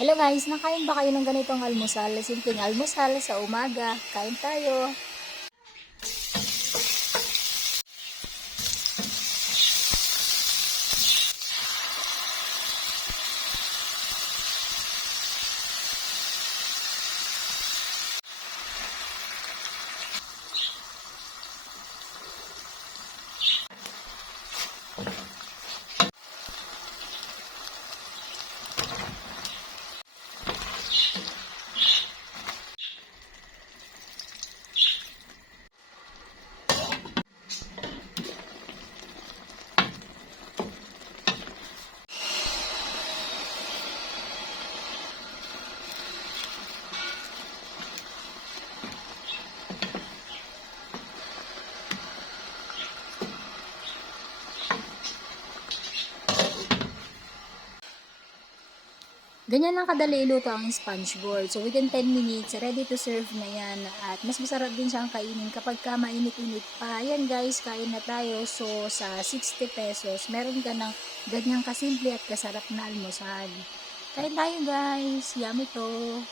Hello guys, nakain ba kayo ng ganitong almusal? Simpleng almusal sa umaga. Kain tayo. Ganyan lang kadali iluto ang sponge board. So within 10 minutes, ready to serve na yan. At mas masarap din siyang kainin kapag ka mainit-init pa. Yan guys, kain na tayo. So sa 60 pesos, meron ka ng ganyang kasimple at kasarap na almusal. Kain tayo guys. Yummy to.